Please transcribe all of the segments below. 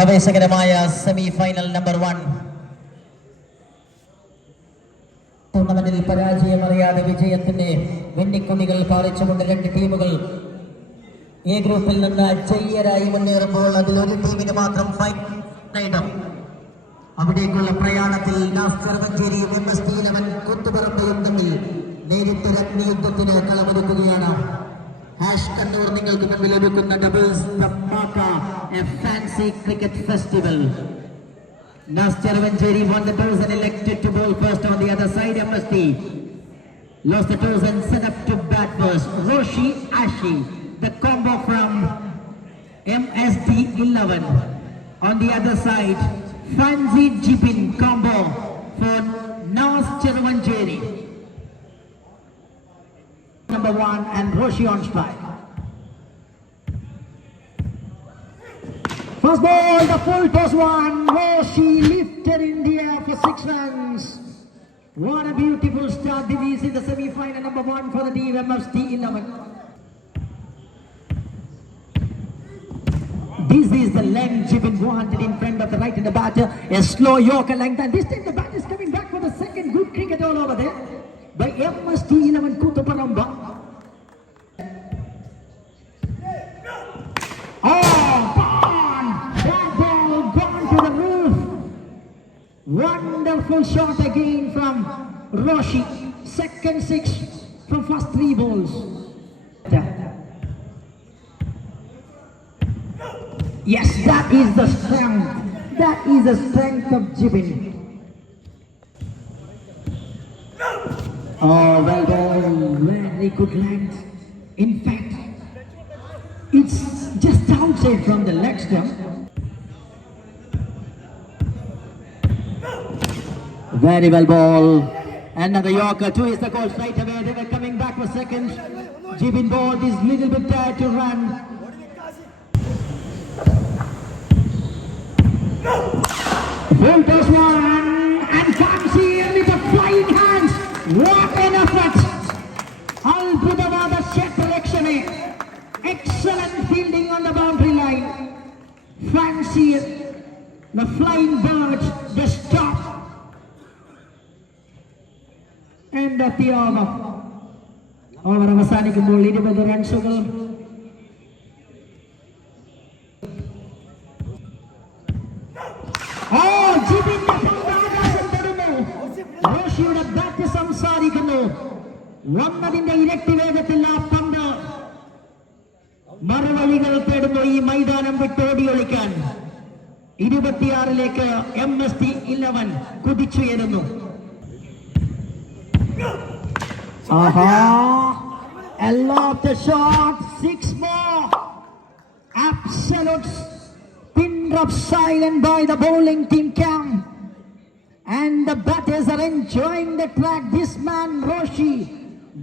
ആവേശകരമായ semi final number 1 ടൂർണമെന്റിൽ പരാജയമറിയാതെ വിജയത്തിന്റെ വെണ്ണിക്കൊടികൾ പാറിച്ചുകൊണ്ട് രണ്ട് ടീമുകൾ എ ഗ്രൂപ്പിൽ നിന്ന് ജയ്യരായി മുന്നേറുമ്പോൾ അതിലൊരു ടീമിന് മാത്രം ഫൈനൽ അവിടേക്കുള്ള പ്രയാണത്തിൽ നാസ്കർവഞ്ചേരിയും MST 11 കുത്തുപറമ്പയും തമ്മിൽ നേരിട്ട് അഗ്നിയുദ്ധത്തിന് കളമൊരുക്കുകയാണ്. ഹാഷ് കണ്ണൂർ നിങ്ങൾക്ക് മുമ്പിൽ ലഭിക്കുന്ന ഡബിൾസ് dhamaka A fancy cricket festival. Naskarvancheri won the toss and elected to bowl first. On the other side, MST lost the toss and set up to bat first. Roshi Ashi, the combo from MST 11. On the other side, Fancy Jipin combo for Naskarvancheri. Number 1 and Roshi on strike. First ball, the full toss one. Roshi lifted in the air for 6 runs. What a beautiful start. This is in the semi-final number 1 for the team MST 11. This is the length Jibin wanted in front of the right in the batter. A slow Yorker length, and this time the bat is coming back for the second. Good cricket all over there by MST 11 Kutuparamba. Wonderful shot again from Roshi. Second 6 from first 3 balls. Yes, that is the strength. That is the strength of Jibin. Oh, well done. Very good length. In fact, it's just outside from the leg stump. Very well ball. Another Yorker. 2 is the goal straight away. They were coming back for seconds. Jibin ball is little bit tired to run. Full toss one and Fancy with the flying hands. What an effort! Albudavada set direction. Excellent fielding on the boundary line. Fancy the flying bird, the stop. End of the over. Over അവസാനിക്കുമ്പോൾ 20 റൺസുകൾ. റോഷിയുടെ ബാറ്റ് സംസാരിക്കുന്നു. വന്നതിന്റെ ഇരട്ടി വേഗത്തിൽ ആ പന്ത് മറുവഴികൾ തേടുന്നു ഈ മൈതാനം വിട്ടോടി ഒളിക്കാൻ. 26ലേക്ക് MST 11 കുതിച്ചുയരുന്നു. A lot of shot, 6 more. Absolute pin drop silent by the bowling team camp. And the batters are enjoying the track. This man Roshi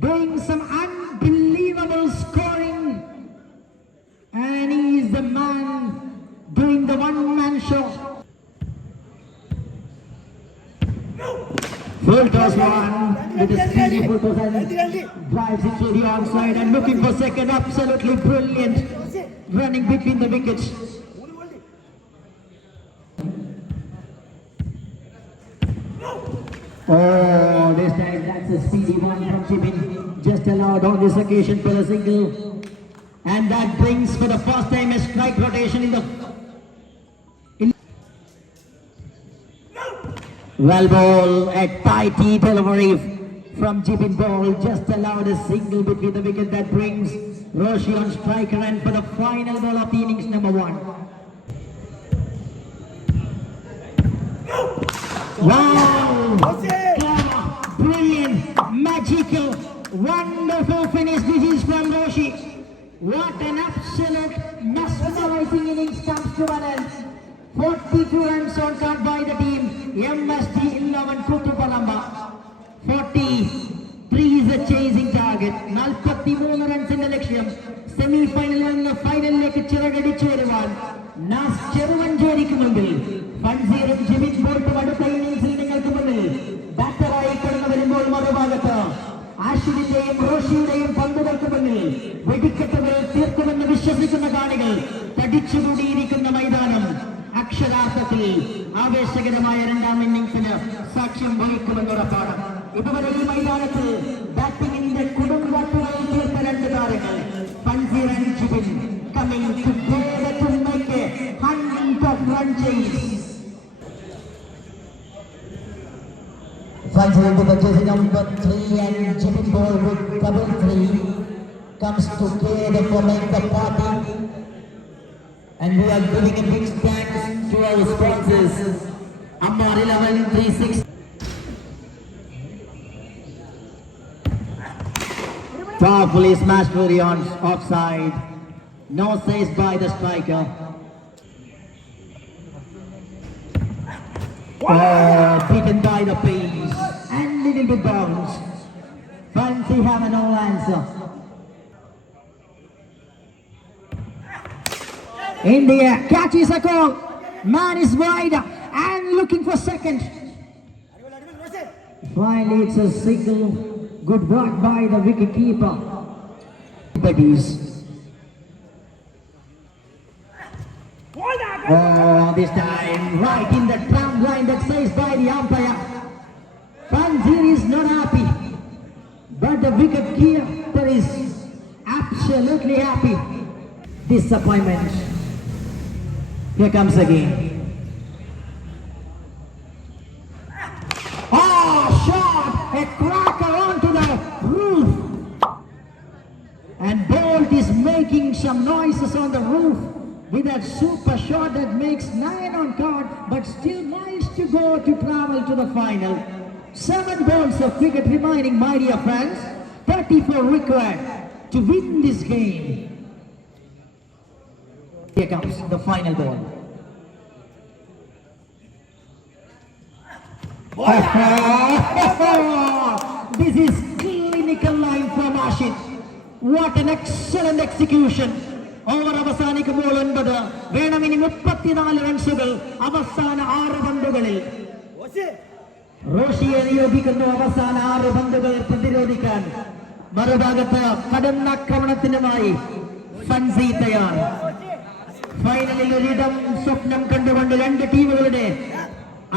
doing some unbelievable scoring. And he is the man doing the one-man show. Full toss one with a speedy full toss and drives it to the onside and looking for second. Absolutely brilliant running between the wickets. Oh, this time that's a speedy one from Jibin. Just allowed on this occasion for a single, and that brings for the first time a strike rotation in the. Well ball, a tighty delivery from Jibin ball, just allowed a single between the wicket that brings Roshi on striker and for the final ball of the innings number 1. Wow! Brilliant, magical, wonderful finish. This is from Roshi. What an absolute mesmerizing innings comes to an end. 42 runs on count by the team MST 11 Kutuparamba. 43 is a chasing target. 43 runs in the ലക്ഷ്യം. സെമി ഫൈനലിൽ നിന്ന് ഫൈനലിലേക്ക് ചിറകടിച്ചു വരുവാൻ നാസ്കർവഞ്ചേരിക്ക് മുമ്പിൽ ഫൻസീറും ജിബിൻ ബോൾട്ടും അടുത്ത ഇന്നിംഗ്സിൽ നിങ്ങൾക്ക് മുന്നിൽ ബാറ്ററായി കടന്നു വരുമ്പോൾ മറുഭാഗത്ത് ആഷിറിന്റെയും റോഷിയുടെയും പന്തുകൾക്ക് മുന്നിൽ വെടിക്കെട്ടുകൾ തീർക്കുമെന്ന് വിശ്വസിക്കുന്ന കാണികൾ തടിച്ചുകൂടിയിരിക്കുന്ന മൈതാനം. അക്ഷരാർത്ഥത്തിൽ ആവേശകരമായ രണ്ടാം ഇന്നിംഗ്സിന് സാക്ഷ്യം വഹിക്കുമെന്നുറപ്പാണ്. ഇതുവരെ ഈ മൈതാനത്ത് ബാറ്റിംഗിന്റെ കൊടുങ്കാറ്റുകളിൽ തീർത്ത രണ്ട് താരങ്ങൾ Fanseer and Jibin coming together to make a 100 run chase. Fazil into the jersey number 3 and Jibin ball with double 3 comes together for make the party, and we are giving a big thanks to our sponsors Ammar 1136. Powerfully smashed Fury on offside. No saves by the striker. Beaten by the pace and little bit bounce. Fancy have no answer. India catches a call. Man is wide and looking for second. Finally, it's a single. Good work by the wicket keeper. Buddies. This time right in the trump line that says by the umpire. Fanzir is not happy, but the wicket keeper is absolutely happy. Disappointment. Here comes again. Shot! A cracker onto the roof. And Bolt is making some noises on the roof with that super shot that makes 9 on card, but still miles to go to travel to the final. 7 balls of cricket remaining, my dear friends. 34 required to win this game. Here comes the final ball. This is clinical line from Ashit. What an excellent execution. Over അവസാനിക്കുമ്പോൾ 9 വേണം. ഇനി 34 റൺസുകൾ അവസാന 6 പന്തുകളിൽ. റോഷിയെ നിയോഗിക്കുന്നു അവസാന 6 പന്തുകൾ പ്രതിരോധിക്കാൻ. മറുഭാഗത്ത് കടന്നാക്രമണത്തിനുമായി ഫൻസി തയ്യാർ. ഫൈനലിൽ ഒരിടം സ്വപ്നം കണ്ടുകൊണ്ട് രണ്ട് ടീമുകളുടെ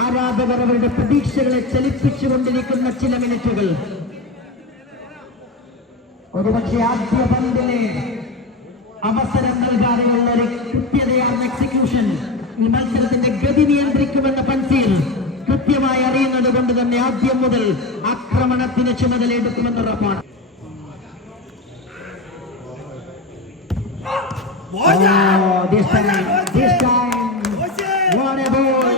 ആരാധകർ അവരുടെ പ്രതീക്ഷകളെ ചലിപ്പിച്ചുകൊണ്ടിരിക്കുന്ന ചില മിനിറ്റുകൾ. ഒരുപക്ഷെ ആദ്യ പന്തിലെ അവസരം നൽകാതെയുള്ള ഒരു കൃത്യതയാർന്ന എക്സിക്യൂഷൻ ഈ മത്സരത്തിന്റെ ഗതി നിയന്ത്രിക്കുമെന്ന് ഫൻസീർ കൃത്യമായി അറിയുന്നത് കൊണ്ട് തന്നെ ആദ്യം മുതൽ ആക്രമണത്തിന് ചുമതലയെടുക്കുമെന്ന് ഉറപ്പാണ്. This time, what a ball!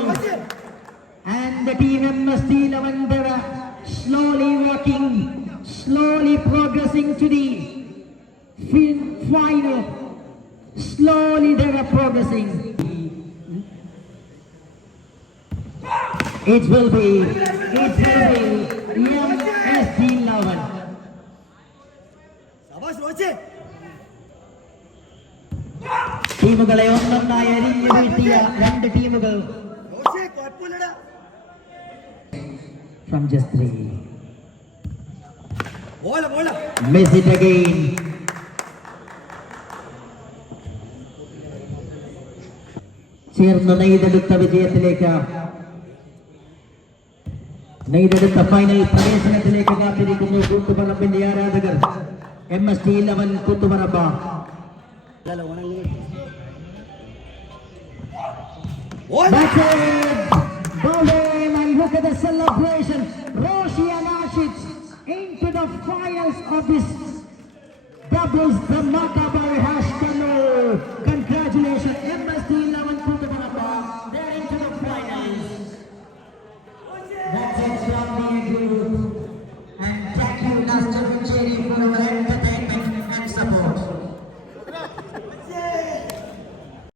And the team MSD 11 slowly walking, slowly progressing to the final. Slowly they were progressing. It will be MSD 11. ടീമുകളെ ഒന്നൊന്നായി എറിഞ്ഞു വീഴ്ത്തിയ രണ്ട് ടീമുകൾ. From just 3. Miss it again. ചേർന്ന് നെയ്തെടുത്ത വിജയത്തിലേക്ക്, നെയ്തെടുത്ത ഫൈനൽ പ്രവേശനത്തിലേക്ക് കാത്തിരിക്കുന്നു കൂത്തുപറമ്പിന്റെ ആരാധകർ. MSD 11 Koothuparamba. That's it! Bowling, and look at the celebration. Roshi and Ashit into the finals of this doubles Dhamaka by Hashkanu.